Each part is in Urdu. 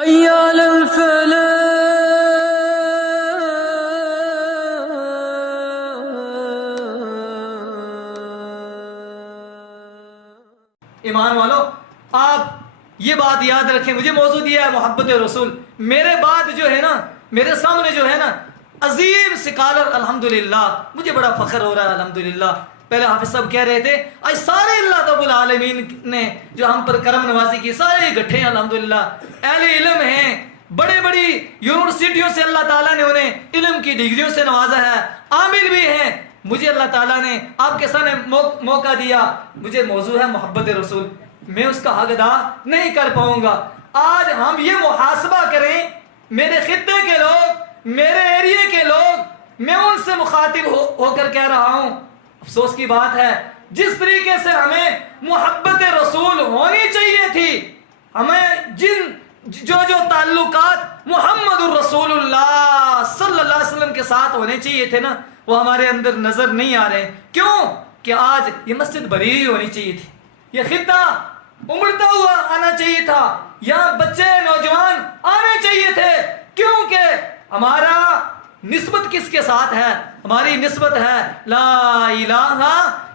عيال الفلاح. ایمان والو، آپ یہ بات یاد رکھیں، مجھے موضوع دیا ہے محبت رسول. میرے بعد جو ہے نا، میرے سامنے جو ہے نا عظیم سکالر، الحمدللہ مجھے بڑا فخر ہو رہا ہے الحمدللہ. پہلے حافظ صاحب کہہ رہے تھے آج سارے اللہ رب العالمین نے جو ہم پر کرم نوازی کی، سارے اکٹھے ہیں الحمدللہ، اہل علم ہیں، بڑے بڑی یونیورسٹیوں سے اللہ تعالیٰ نے انہیں علم کی ڈگریوں سے نوازا ہے، عامل بھی ہیں. مجھے اللہ تعالیٰ نے آپ کے سامنے موقع دیا، مجھے موضوع ہے محبت رسول، میں اس کا حق ادا نہیں کر پاؤں گا. آج ہم یہ محاسبہ کریں، میرے خطے کے لوگ، میرے ایریے کے لوگ، میں ان سے مخاطب ہو کر کہہ رہا ہوں، افسوس کی بات ہے جس طریقے سے ہمیں محبت رسول ہونی چاہیے تھی، ہمیں جو تعلقات محمد الرسول اللہ صلی اللہ علیہ وسلم کے ساتھ ہونے چاہیے تھے نا، وہ ہمارے اندر نظر نہیں آ رہے. کیوں کہ آج یہ مسجد بھری ہونی چاہیے تھی، یہ خطہ امڑتا ہوا آنا چاہیے تھا، یہاں بچے نوجوان آنے چاہیے تھے. کیونکہ ہمارا نسبت کس کے ساتھ ہے؟ ہماری نسبت ہے لا الہ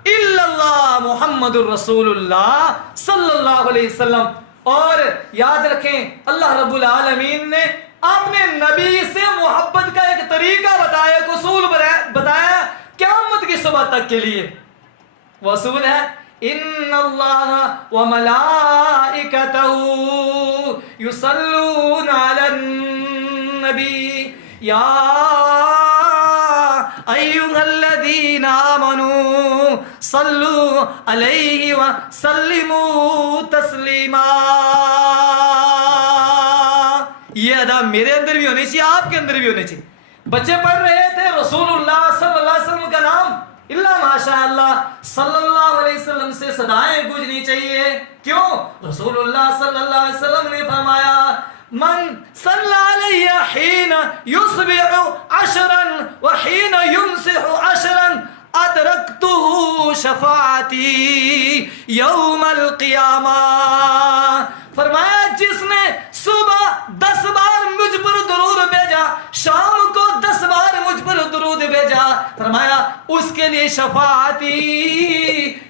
الا اللہ محمد الرسول اللہ صلی اللہ علیہ وسلم. اور یاد رکھیں اللہ رب العالمین نے اپنے نبی سے محبت کا ایک طریقہ بتایا، ایک اصول بتایا قیامت کی صبح تک کے لیے. وہ اصول ہے ان اللہ وملائکتہ یصلون علی النبی یا ایھا الذین آمنوا صلوا علیہ وسلموا تسلیما. یہ ادا میرے اندر بھی ہونی چاہیے، آپ کے اندر بھی ہونی چاہیے. بچے پڑھ رہے تھے رسول اللہ صلی اللہ علیہ وسلم کا نام، اللہ ماشاء اللہ صلی اللہ علیہ وسلم سے صدائیں گونجنی چاہیے. کیوں؟ رسول اللہ صلی اللہ علیہ وسلم نے فرمایا من صلی علیہ حین یصبح عشرا وحین یمسح عشرا ادرکتہ شفاعتی یوم القیامہ. فرمایا جس نے صبح 10 بار مجھ پر درود بھیجا، شام کو 10 بار مجھ پر درود بھیجا، فرمایا اس کے لیے شفاعتی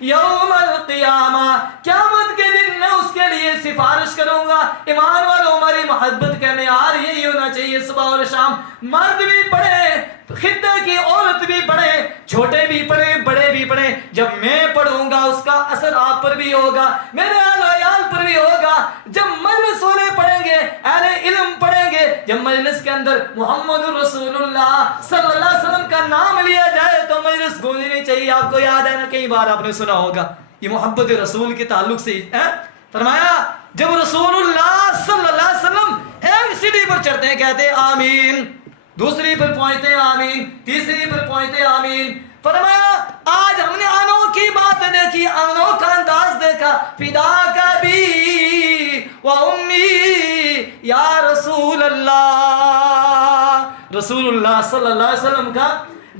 یوم القیامہ، قیامت کے دن میں اس کے لیے سفارش کروں گا. ایمان والوں، ہماری محبت کا معیار یہی ہونا چاہیے. صبح اور شام مرد بھی پڑھے، خطے کی عورت بھی پڑھے، چھوٹے بھی پڑھے، بڑے بھی پڑھے. جب میں پڑھوں گا اس کا اثر آپ پر بھی ہوگا، میرے اہل و عیال پر بھی ہوگا. جب مجلس والے پڑھیں گے، اہل علم پڑھیں گے، جب مجلس کے اندر محمد رسول اللہ صلی اللہ علیہ وسلم کا نام لیا جائے تو مجلس گونجنی چاہیے. آپ کو یاد ہے نا، کئی بار آپ نے سنا ہوگا یہ محبت رسول کے تعلق سے فرمایا جب رسول اللہ صلی اللہ علیہ وسلم ایک سیڑھی پر چڑھتے ہیں کہتے ہیں آمین، دوسری پر پہنچتے ہیں آمین، تیسری پر پہنچتے ہیں آمین. فرمایا آج ہم نے انوکھی بات دیکھی، انوکھا انداز دیکھا. فداک بھی و امی یا رسول اللہ. رسول اللہ صلی اللہ علیہ وسلم کا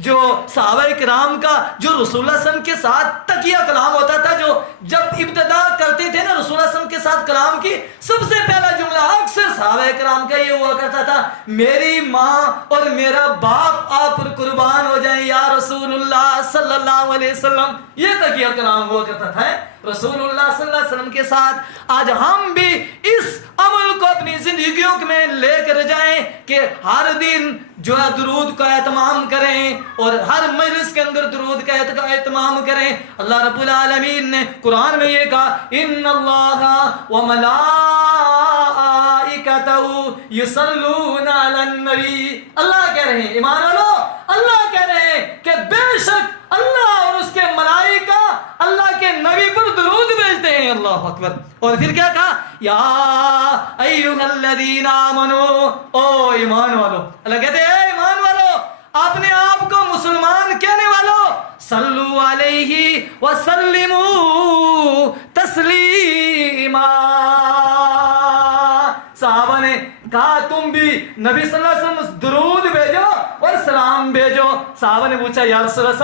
جو صحابہ کرام کا جو رسول اللہ صلی اللہ علیہ وسلم کے ساتھ تکیہ کلام ہوتا تھا، جو جب ابتدا کرتے تھے نا رسول اللہ صلی اللہ علیہ وسلم کے ساتھ کلام کی، سب سے پہلا جملہ اکثر صحابہ کرام کا یہ ہوا کرتا تھا میری ماں اور میرا باپ آپ پر قربان ہو جائیں یا رسول اللہ صلی اللہ علیہ وسلم. یہ تکیہ کلام ہوا کرتا تھا رسول اللہ صلی اللہ علیہ وسلم کے ساتھ. آج ہم بھی اس عمل کو اپنی زندگیوں میں لے کر جائیں کہ ہر دن جو ہے درود کا اہتمام کریں اور ہر مجلس کے اندر درود کا اہتمام کریں. اللہ رب العالمین نے قرآن میں یہ کہا ان اللہ وملائکتہ یصلون علی النبی. اللہ کہہ رہے ہیں، ایمان والو، اللہ کہہ رہے ہیں کہ بے شک اللہ اور اس کے ملائکہ اللہ کے نبی پر درود بھیجتے ہیں. اللہ اکبر. اور پھر کیا کہا یا ایھا الذین آمنوا، او ایمان والو. اللہ کہتے ہیں اے ایمان والو، اپنے آپ کو مسلمان کہنے والوں، صلو علیہ وسلموا تسلیما. صحابہ نے کہا تم بھی نبی صلی اللہ علیہ وسلم درود بھیجو اور سلام بھیجو. صحابہ نے پوچھا یا رسول اللہ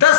10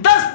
10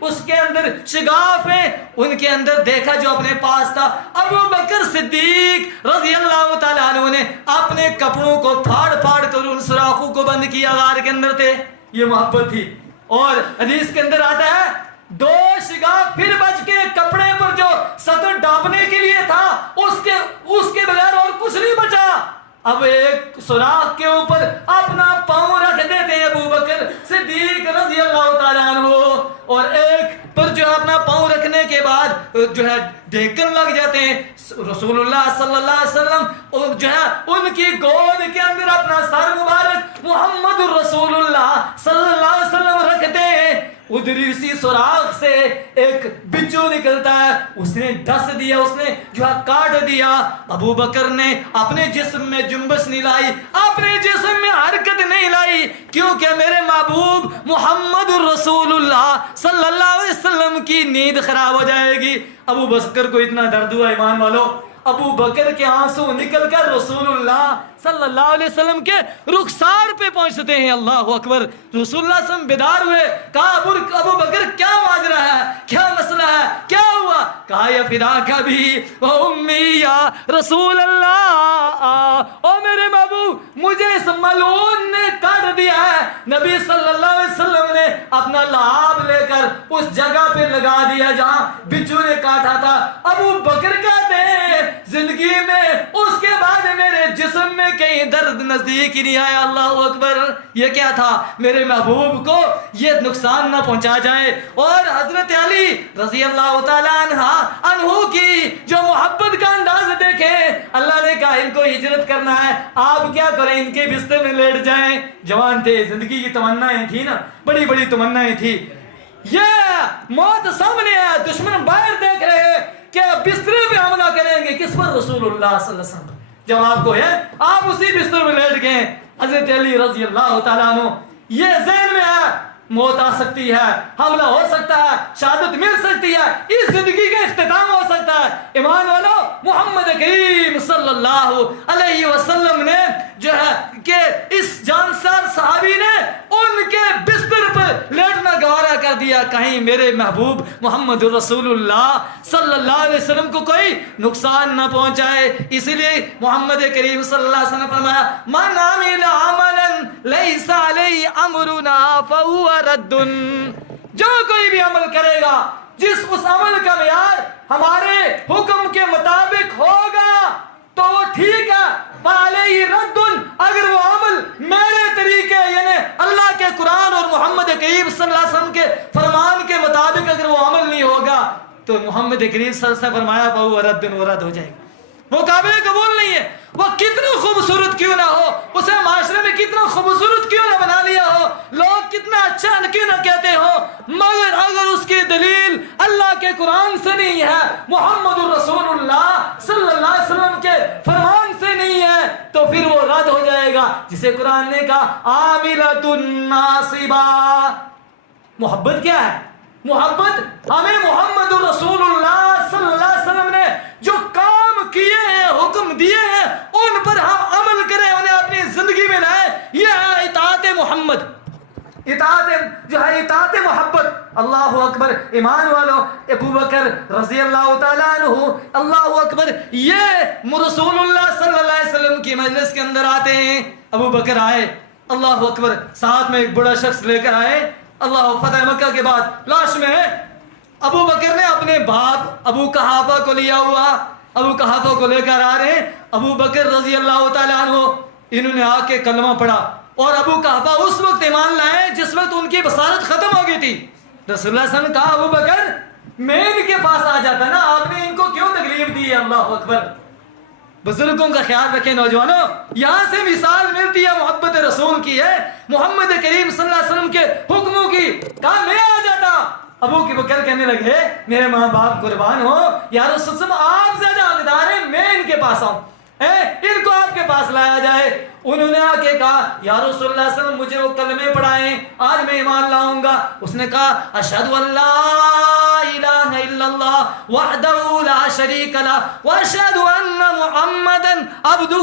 اس کے اندر شگاف ہیں، ان کے اندر دیکھا جو اپنے پاس تھا۔ ابو بکر صدیق رضی اللہ تعالیٰ عنہ نے اپنے کپڑوں کو پھاڑ پھاڑ کر ان سوراخوں کو بند کیا، غار کے اندر تھے۔ یہ محبت تھی۔ اور حدیث کے اندر آتا ہے 2 شگاف پھر بچ کے کپڑے پر جو سطر ڈانپنے کے لیے تھا اس کے بغیر اور کچھ نہیں بچا۔ اب ایک سوراخ کے اوپر اپنا پاؤں رکھ دیتے ہیں ابو بکر صدیق رضی اللہ تعالیٰ عنہ، اور ایک پر جو اپنا پاؤں رکھنے کے بعد جو ہے ڈھکن لگ جاتے ہیں۔ رسول اللہ صلی اللہ علیہ وسلم جو ہے ان کی گود کے اندر اپنا سر مبارک محمد رسول اللہ صلی اللہ علیہ وسلم رکھتے ہیں۔ ادھر اسی سوراخ سے ایک بچو نکلتا ہے، اس نے ڈس دیا، اس نے جو ہے کاٹ دیا۔ ابو بکر نے اپنے جسم میں جنبش نہیں لائی، اپنے جسم میں حرکت نہیں لائی، کیونکہ میرے محبوب محمد رسول اللہ صلی اللہ علیہ وسلم کی نیند خراب ہو جائے گی۔ ابو بکر کو اتنا درد ہوا ایمان والو، ابو بکر کے آنسو نکل کر رسول اللہ صلی اللہ علیہ وسلم کے رخسار پہ پہنچتے ہیں۔ اللہ اکبر۔ رسول اللہ صلی اللہ علیہ وسلم بیدار ہوئے، کہا ابو بکر کیا ماجرا ہے، کیا مسئلہ ہے، کیا ہوا؟ کہا یا فداک بھی و امی یا رسول اللہ، او میرے محبوب مجھے اس ملعون نے کاٹ دیا ہے۔ نبی صلی اللہ علیہ وسلم نے اپنا لعاب لے کر اس جگہ پہ لگا دیا جہاں بچو نے کاٹا تھا۔ ابو بکر کہتے ہیں زندگی میں اس کے بعد میرے جسم میں کہیں درد نزدیک ہی نہیں آیا۔ اللہ اکبر۔ یہ کیا تھا؟ میرے محبوب کو یہ نقصان نہ پہنچا جائے۔ اور حضرت علی رضی اللہ تعالیٰ عنہ کی جو محبت کا انداز دیکھیں، اللہ نے کہا ان کو ہجرت کرنا ہے، آپ کیا کریں، ان کے بستر میں لیٹ جائیں۔ جوان تھے، زندگی کی تمنائیں تھی نا، بڑی بڑی تمنائیں تھی۔ یہ موت سامنے ہے، دشمن باہر دیکھ رہے ہیں کہ بستر پہ حملہ کریں گے، کس پر؟ رسول اللہ صلی اللہ علیہ وسلم۔ جب آپ کو ہے، آپ اسی بستر میں لیٹ گئے۔ حضرت علی رضی اللہ تعالیٰ عنہ یہ ذہن میں ہے موت آ سکتی ہے، حملہ ہو سکتا ہے، شہادت مل سکتی ہے، اس زندگی کا اختتام ہو سکتا ہے۔ ایمان والو، محمد کریم صلی اللہ علیہ وسلم نے جو ہے کہ اس جانسار صحابی نے ان کے بستر پر لیٹنا گوارا کر دیا، کہیں میرے محبوب محمد رسول اللہ صلی اللہ علیہ وسلم کو کوئی نقصان نہ پہنچائے۔ اس لیے محمد کریم صلی اللہ علیہ وسلم نے فرمایا من عمل عملا لیس علیہ امرنا فہو رد، جو کوئی بھی عمل کرے گا جس اس عمل کا معیار ہمارے حکم کے مطابق ہوگا تو وہ ٹھیک ہے، فعلیہ رد، اگر وہ عمل میرے طریقے یعنی اللہ کے قرآن اور محمد کریم صلی اللہ علیہ وسلم کے فرمان کے مطابق اگر وہ عمل نہیں ہوگا تو محمد کریم صلی اللہ علیہ وسلم فرمایا فہو رد، وہ رد ہو جائے گا، وہ قابل قبول نہیں ہے۔ وہ کتنا خوبصورت کیوں نہ ہو، اسے معاشرے میں کتنا خوبصورت کیوں نہ بنا لیا ہو، لوگ کتنا اچھا کیوں نہ کہتے ہو، مگر اگر اس کی دلیل اللہ کے قرآن سے نہیں ہے، محمد رسول اللہ صلی اللہ علیہ وسلم کے فرمان سے نہیں ہے تو پھر وہ رد ہو جائے گا، جسے قرآن نے کہا عاملۃ ناصبہ۔ محبت کیا ہے؟ محبت ہمیں محمد رسول اللہ صلی اللہ علیہ وسلم نے جو کام کیے ہیں، حکم دیے ہیں، ان پر ہم عمل کریں، انہیں اپنی زندگی میں لائیں۔ یہ ہے اطاعت محمد، اطاعت جو ہے اطاعت محبت۔ اللہ اکبر۔ ایمان والو، ابو بکر رضی اللہ تعالیٰ عنہ، اللہ اکبر، یہ رسول اللہ صلی اللہ علیہ وسلم کی مجلس کے اندر آتے ہیں۔ ابو بکر آئے، اللہ اکبر، ساتھ میں ایک بڑا شخص لے کر آئے۔ اللہ فتح مکہ کے بعد لاش میں ابو بکر نے اپنے باپ ابو قحافہ کو لیا ہوا، ابو قحافہ کو لے کر آ رہے ہیں۔ ابو بکر رضی اللہ تعالیٰ عنہ انہوں نے آ کے کلمہ پڑھا، اور ابو قحافہ اس وقت ایمان لائے جس وقت ان کی بصارت ختم ہو گئی تھی۔ رسول اللہ صلی اللہ علیہ وسلم نے کہا ابو بکر میں ان کے پاس آ جاتا نا، آپ نے ان کو کیوں تکلیف دی ہے؟ اللہ اکبر۔ بزرگوں کا خیال رکھیں نوجوانوں، یہاں سے مثال ملتی ہے محبت رسول کی ہے، محمد کریم صلی اللہ علیہ وسلم کے حکموں کی۔ کہا میں آ جاتا۔ ابو کے بکر کہنے لگے میرے ماں باپ قربان ہو یا رسول اللہ، آپ زیادہ حقدار ہیں، میں ان کے پاس آؤں۔ ان کو آپ کے پاس لایا جائے۔ انہوں نے آ کے کہا یا رسول اللہ صلی اللہ علیہ وسلم مجھے وہ کلمے پڑھائیں، آج میں ایمان لاؤں گا۔ اس نے کہا اشہد ان لا الہ الا اللہ وحدہ لا شریک لہ واشہد ان محمدا عبدہ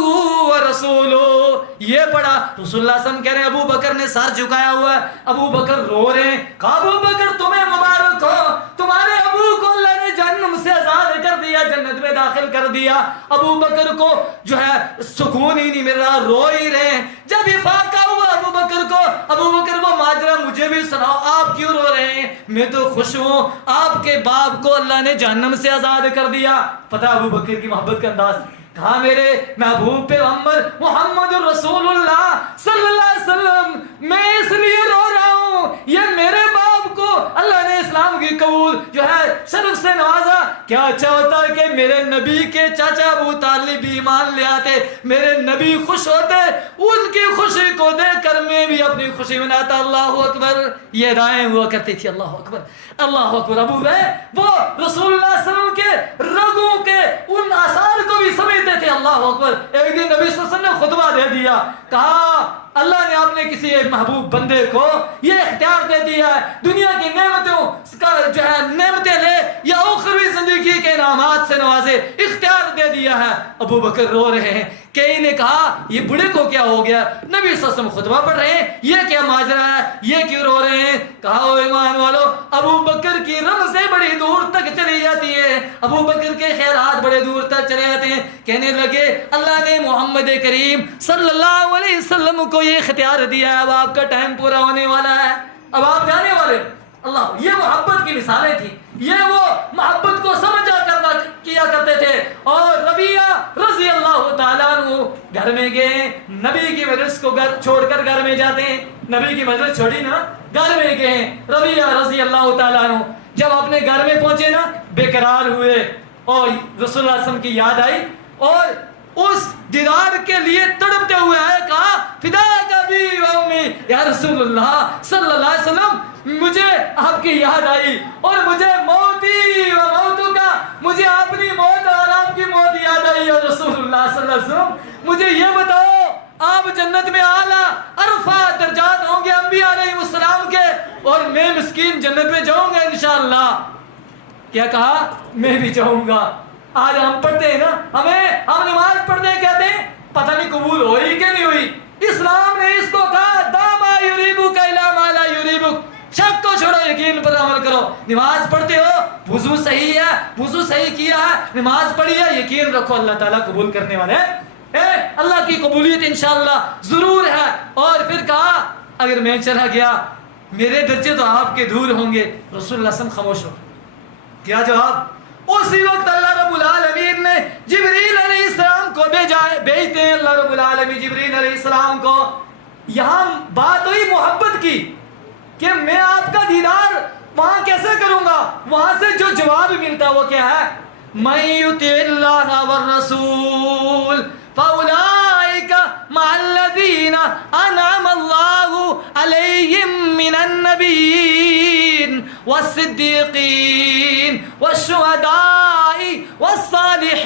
ورسولہ۔ یہ پڑھا۔ رسول اللہ صلی اللہ علیہ وسلم کہہ رہے ہیں، ابو بکر نے سر جھکایا ہوا ہے، ابو بکر رو رہے ہیں۔ کہا ابو بکر تمہیں مبارک ہو، تمہارے ابو کو اللہ نے جہنم سے آزاد کر دیا، جنت میں داخل کر دیا۔ ابو بکر کو جو ہے سکون ہی نہیں مل رہا، رو ہی رہے ہیں۔ جب افاقہ ہوا ابو بکر کو، ابو بکر وہ ماجرا مجھے بھی سناؤ، آپ کیوں رو رہے ہیں؟ میں تو خوش ہوں، آپ کے باپ کو اللہ نے جہنم سے آزاد کر دیا۔ پتہ ابو بکر کی محبت کا انداز۔ کہا میرے محبوب پیغمبر محمد رسول اللہ صلی اللہ علیہ وسلم، میں اس لیے رو رہا ہوں، یہ میرے باپ کو اللہ نے اسلام کی قبول جو ہے شرف سے نوازا۔ کیا اچھا ہوتا ہے کہ میرے نبی کے چاچا ابو طالب بھی ایمان لے آتے، میرے نبی خوش ہوتے، ان کی خوشی کو دیکھ کر میں بھی اپنی خوشی مناتا۔ اللہ اکبر۔ یہ رائے ہوا کرتی تھی۔ اللہ اکبر اللہ اکبر۔ ابو بکر وہ رسول اللہ صلی اللہ علیہ وسلم کے رگوں کے ان آثار کو بھی سمجھتے تھے۔ اللہ اکبر۔ ایک دن نبی صلی اللہ علیہ وسلم نے خطبہ دے دیا، کہا اللہ نے آپ نے کسی ایک محبوب بندے کو یہ اختیار دے دیا ہے، دنیا کی نعمتوں کا جو ہے نعمتیں لے یا اخروی زندگی کے انعامات سے نوازے، اختیار دے دیا ہے۔ ابو بکر رو رہے ہیں۔ کئی نے کہا یہ بڑے کو کیا ہو گیا؟ نبی صلی اللہ علیہ وسلم خطبہ پڑھ رہے ہیں، یہ کیا ماجرا ہے، یہ کیوں رو رہے ہیں؟ کہا او ایمان والو، ابو بکر کی رمزیں بڑی دور تک چلی جاتی ہے، ابو بکر کے خیرات بڑے دور تک چلے جاتے ہیں۔ کہنے لگے اللہ نے محمد کریم صلی اللہ علیہ وسلم کو یہ اختیار دیا ہے، اب آپ کا ٹائم پورا ہونے والا ہے، اب آپ جانے والے۔ اللہ، یہ محبت کی مثالیں تھی، یہ وہ محبت کو سمجھا کیا کرتے تھے۔ اور ربیعہ رضی اللہ تعالیٰ عنہ گھر میں گئے، نبی کی مجلس کو چھوڑ کر گھر میں جاتے ہیں، نبی کی مجلس چھوڑی نا، گھر میں گئے۔ ربیعہ رضی اللہ تعالیٰ عنہ جب اپنے گھر میں پہنچے نا، بے قرار ہوئے اور رسول اللہ صلی اللہ علیہ وسلم کی یاد آئی اور اس دیدار کے لیے تڑپتے ہوئے آئے، کہا فداک ابی و امی، یا رسول اللہ صلی اللہ علیہ وسلم مجھے آپ کی یاد آئی اور مجھے موتی و موتو کا، مجھے اپنی موت اور آپ کی موت یاد آئی۔ اور رسول اللہ صلی اللہ علیہ وسلم مجھے یہ بتاؤ، آپ جنت میں اعلیٰ عرفہ درجات ہوں گے انبیاء علیہ السلام کے، اور میں مسکین جنت میں جاؤں گا انشاءاللہ۔ کیا کہا؟ میں بھی جاؤں گا۔ آج ہم پڑھتے ہیں نا، ہم نماز پڑھتے ہیں، کہتے ہیں پتہ نہیں قبول ہوئی کہ نہیں ہوئی۔ اسلام نے اس کو کہا داما یریبک الی ما لا یریبک، شک کو چھوڑو، یقین پر عمل کرو۔ نماز پڑھتے ہو، وضو صحیح ہے، وضو صحیح کیا ہے، نماز پڑھی ہے، یقین رکھو اللہ تعالیٰ قبول کرنے والے ہیں، اللہ کی قبولیت انشاءاللہ ضرور ہے۔ اور پھر کہا اگر میں چلا گیا میرے درجے تو آپ کے دور ہوں گے۔ رسول اللہ صلی اللہ علیہ وسلم خاموش ہو۔ کیا جواب؟ اسی وقت اللہ رب العالمین نے جبریل علیہ السلام کو بھیجتے ہیں، اللہ رب العالمین جبریل علیہ السلام کو۔ یہاں بات ہوئی محبت کی کہ میں آپ کا دیدار وہاں کیسے کروں گا، وہاں سے جو جواب ملتا وہ کیا ہے؟ مَن یُطِعِ اللَّهَ وَالرَّسُولَ فَأُولَٰئِکَ مَعَ الَّذِینَ أَنْعَمَ اللَّهُ عَلَیْہِم مِّنَ النَّبِیِّینَ وَالصِّدِّیقِینَ وَالشُّہَدَاءِ وَالصَّالِحِینَ۔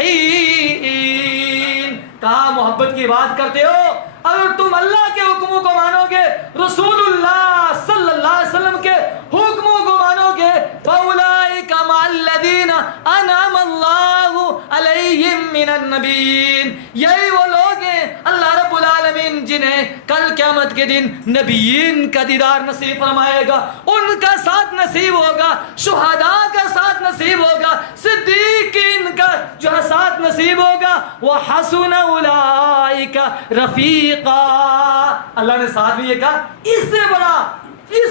کہا محبت کی بات کرتے ہو، اگر تم اللہ کے حکموں کو مانو گے، رسول اللہ صلی اللہ علیہ وسلم کے حکموں کو مانو گے، فَأُولَٰئِکَ مَعَ الَّذِینَ أَنْعَمَ اللَّهُ عَلَیْہِم مِّنَ النَّبِیِّینَ، یہی وہ لوگ ہیں اللہ رب العالمین جنہیں کل قیامت کے دن نبیین کا دیدار نصیب فرمائے گا، ان کا ساتھ نصیب ہوگا، شہداء کا ساتھ نصیب ہوگا، صدیقین کا جو ہے ساتھ نصیب ہوگا، وَحَسُنَ أُولَٰئِکَ رفیقا۔ اللہ نے ساتھ بھی یہ کہا، اس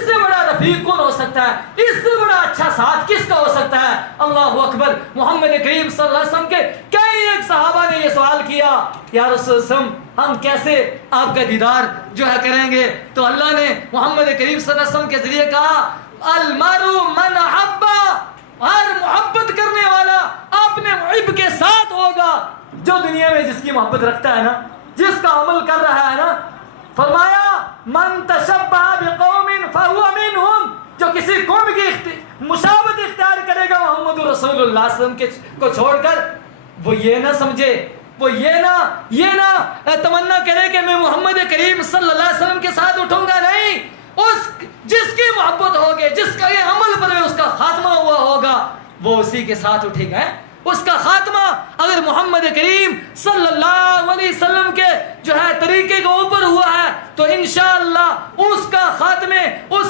سے بڑا رفیق کون ہو سکتا ہے، اس سے بڑا اچھا ساتھ کس کا ہو سکتا ہے؟ اللہ اکبر۔ محمد کریم صلی اللہ علیہ وسلم کے کئی ایک صحابہ نے یہ سوال کیا، یا رسول اللہ صلی اللہ علیہ وسلم ہم کیسے آپ کا دیدار جو ہے کریں گے؟ تو اللہ نے محمد کریم صلی اللہ علیہ وسلم کے ذریعے کہا المرء من احب، ہر محبت کرنے والا اپنے محب کے ساتھ ہوگا۔ جو دنیا میں جس کی محبت رکھتا ہے نا، جس کا عمل کر رہا ہے نا، فرمایا من تشبہ بقوم فہو منہم، جو کسی قوم کی مشابہت اختیار کرے گا محمد رسول اللہ صلی اللہ علیہ وسلم کو چھوڑ کر، وہ یہ نہ سمجھے وہ یہ نہ تمنا کرے کہ میں محمد کریم صلی اللہ علیہ وسلم کے ساتھ اٹھوں گا. نہیں, جس کی محبت ہوگی, جس کا یہ عمل پر اس کا خاتمہ ہوا ہوگا, وہ اسی کے ساتھ اٹھے گا. اس کا خاتمہ اگر محمد کریم صلی اللہ علیہ وسلم کے جو ہے طریقے کے اوپر ہوا ہے تو انشاءاللہ اس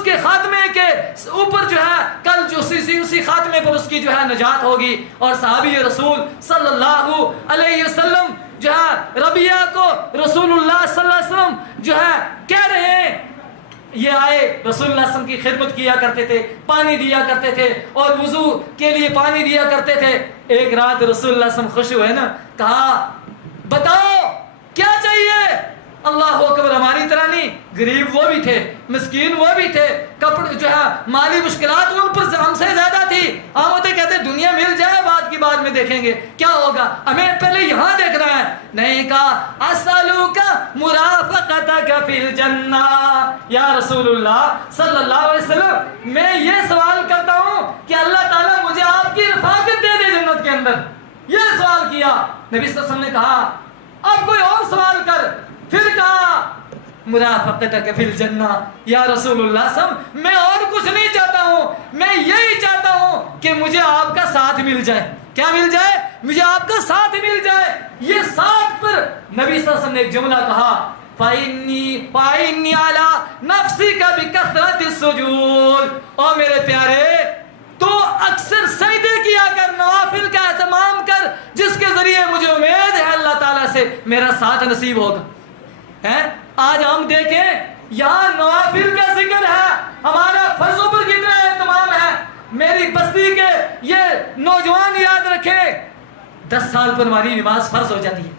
کے خاتمے کے اوپر جو ہے کل جو اسی خاتمے پر اس کی جو ہے نجات ہوگی. اور صحابی رسول صلی اللہ علیہ وسلم جو ہے ربیہ کو رسول اللہ صلی اللہ علیہ وسلم جو ہے کہہ رہے ہیں, یہ آئے رسول اللہ صلی اللہ علیہ وسلم کی خدمت کیا کرتے تھے, پانی دیا کرتے تھے اور وضو کے لیے پانی دیا کرتے تھے. ایک رات رسول اللہ صلی اللہ علیہ وسلم خوش ہوئے نا, کہا بتاؤ کیا چاہیے. اللہ اکبر, ہماری طرح نہیں, غریب وہ بھی تھے, مسکین وہ بھی تھے, کپڑے جو ہے مالی مشکلات ان پر ہم سے زیادہ تھی. ہم ہوتے کہتے دنیا مل جائے بات کی بعد میں دیکھیں گے کیا ہوگا, ہمیں پہلے یہاں دیکھنا ہے. نہیں, کہا اسالوک مرافقتک فی الجنہ, یا رسول اللہ صلی اللہ علیہ وسلم میں یہ سوال کرتا ہوں کہ اللہ تعالیٰ مجھے آپ کی رفاقت دے دے جنت کے اندر. یہ سوال کیا. نبی صلی اللہ علیہ وسلم نے کہا اب کوئی اور سوال کر. پھر کہا مرافقتک فی الجنہ, یا رسول اللہ صلی اللہ علیہ وسلم میں اور کچھ نہیں چاہتا ہوں, میں یہی چاہتا ہوں کہ مجھے آپ کا ساتھ مل جائے. کیا مل جائے؟ مجھے آپ کا ساتھ مل جائے. یہ ساتھ پر نبی صلی اللہ علیہ وسلم نے ایک جملہ کہا, فَإِنِّي عَلَى نَفْسِكَ بِكَثْرَةِ السُّجُودِ. او میرے پیارے, تو اکثر سجدے کیا کر, نوافل کا اہتمام کر, جس کے ذریعے مجھے امید ہے اللہ تعالیٰ سے میرا ساتھ نصیب ہوگا. آج ہم دیکھیں یہاں نوافل کا ذکر ہے, ہمارا فرضوں پر کتنا اہتمام ہے. میری بستی کے یہ نوجوان یاد رکھیں, 10 سال پر ہماری نماز فرض ہو جاتی ہے.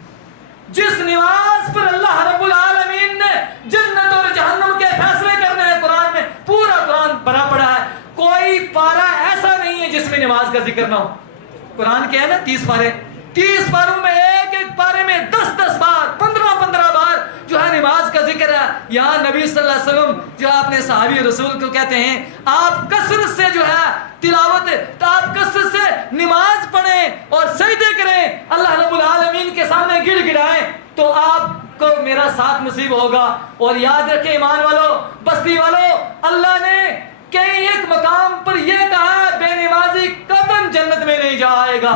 جس نماز پر اللہ رب العالمین نے جنت اور جہنم کے فیصلے کرنے ہیں, قرآن میں پورا قرآن بھرا پڑا ہے. کوئی پارہ ایسا نہیں ہے جس میں نماز کا ذکر نہ ہو. قرآن کیا ہے نا 30 پارے, 30 پاروں میں ایک پارے میں 10 بار 15 بار جو ہے نماز کا ذکر ہے. یہاں نبی صلی اللہ علیہ وسلم جو اپنے صحابی رسول کو کہتے ہیں آپ کثرت سے جو ہے تلاوت, تو آپ کثرت سے نماز پڑھیں اور سجدے کریں, اللہ رب العالمین کے سامنے گڑ گڑائیں, تو آپ کو میرا ساتھ نصیب ہوگا. اور یاد رکھیں ایمان والو, بستی والو, اللہ نے کئی ایک مقام پر یہ کہا بے نمازی قطعاً جنت میں نہیں جائے گا.